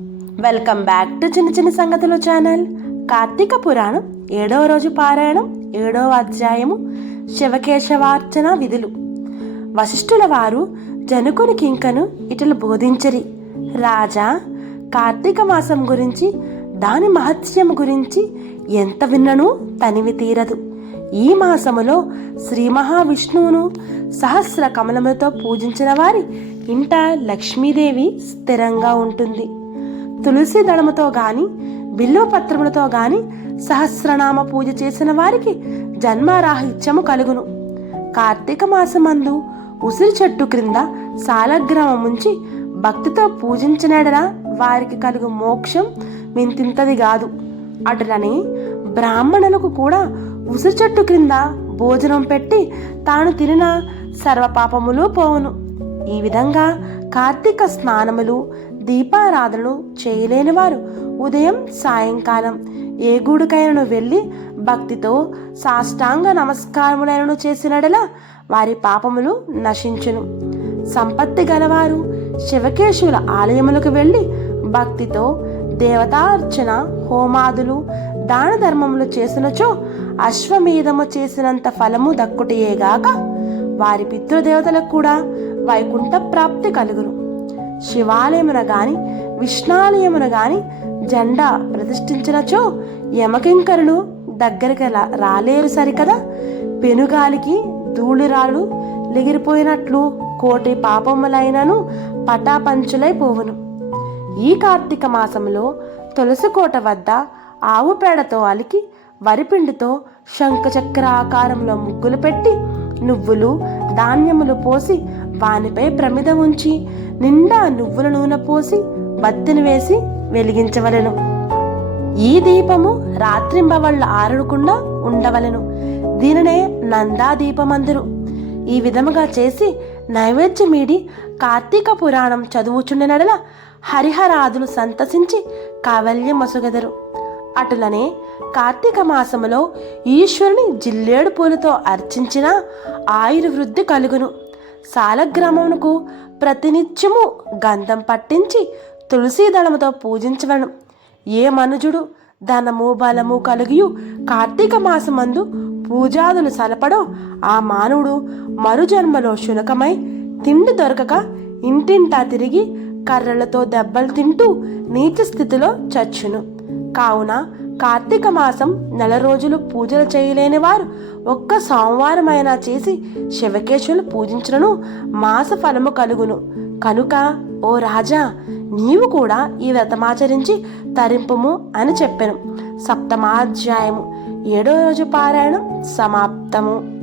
Welcome back to చిన్న చిన్న సంగతులు ఛానల్ కార్తీక పురాణం ఏడవ రోజు పారాయణం ఏడవ అధ్యాయము శివకేశవార్చన విధులు. వశిష్ఠుల వారు జనుకుని కింకను ఇటలు బోధించరి. రాజా కార్తీక మాసం గురించి దాని మహత్యం గురించి ఎంత విన్నను తనివి తీరదు. ఈ మాసములో శ్రీ మహావిష్ణువును సహస్ర కమలములతో పూజించిన వారి ఇంట లక్ష్మీదేవి స్థిరంగా ఉంటుంది. తులసి దళముతో గాని బిల్లు పత్రములతో గాని సహస్రనామ పూజ చేసిన వారికి జన్మరాహిత్యము కలుగును. కార్తీక మాసమందు ఉసిరి చెట్టు క్రింద సాలగ్రామముంచి భక్తితో పూజించినడరా వారికి కలుగు మోక్షం మింతింతది కాదు అటులని బ్రాహ్మణులకు కూడా ఉసిరి చెట్టు క్రింద భోజనం పెట్టి తాను తినిన సర్వపాపములు పోవును. ఈ విధంగా కార్తీక స్నానములు దీపారాధనలు చేయలేని వారు ఉదయం సాయంకాలం ఏ గుడికైనను వెళ్ళి భక్తితో సాష్టాంగ నమస్కారములైనను చేసినడలా వారి పాపములు నశించును. సంపత్తి గలవారు శివకేశుల ఆలయములకు వెళ్ళి భక్తితో దేవతార్చన హోమాదులు దాన ధర్మములు చేసినచో అశ్వమేధము చేసినంత ఫలము దక్కుటయేగాక వారి పితృదేవతలకు కూడా వైకుంఠ ప్రాప్తి కలుగును. శివాలయమున గాని విష్ణాలయమున గాని జెండా ప్రతిష్ఠించినచో యమకింకరులు దగ్గరికి రా- రాలేరు సరికదా? పెనుగాలికి ధూళిరాలు లెగిరిపోయినట్లు కోటి పాపములైనను పటాపంచులైపోవును ఈ కార్తీక మాసంలో తులసి కోట వద్ద ఆవు పేడతో అలికి వరిపిండితో శంఖచక్ర ఆకారంలో ముగ్గులు పెట్టి నువ్వులు ధాన్యములు పోసి వానిపై ప్రమిద ఉంచి నిండా నువ్వుల నూనె పోసి బత్తిని వేసి వెలిగించవలెను. ఈ దీపము రాత్రింబవళ్ళ ఆరడకుండా ఉండవలెను. దీనినే నందా దీపమందురు ఈ విధముగా చేసి నైవేద్యమీడి కార్తీక పురాణం చదువుచుండెనడల హరిహరాదులు సంతసించి కావల్యమసుగెదరు అటులనే కార్తీక మాసములో ఈశ్వరుని జిల్లేడు పూలతో అర్చించిన ఆయుర్వృద్ధి కలుగును. సాలగ్రామమునకు ప్రతినిత్యము గంధం పట్టించి తులసీ దళముతో పూజించవలను. ఏ మనుజుడు ధనము బలము కలిగియు కార్తీక మాసమందు పూజాదులు సలపడో ఆ మానవుడు మరుజన్మలో శునకమై తిండి దొరకక ఇంటింటా తిరిగి కర్రలతో దెబ్బలు తింటూ నీచ స్థితిలో చచ్చును. కావున కార్తీక మాసం నెల రోజులు పూజలు చేయలేని వారు ఒక్క సోమవారమైనా చేసి శివకేశులు పూజించను మాస ఫలము కలుగును. కనుక ఓ రాజా నీవు కూడా ఈ వ్రతమాచరించి తరింపుము అని చెప్పెను. సప్తమాధ్యాయము. ఏడో రోజు పారాయణం సమాప్తము.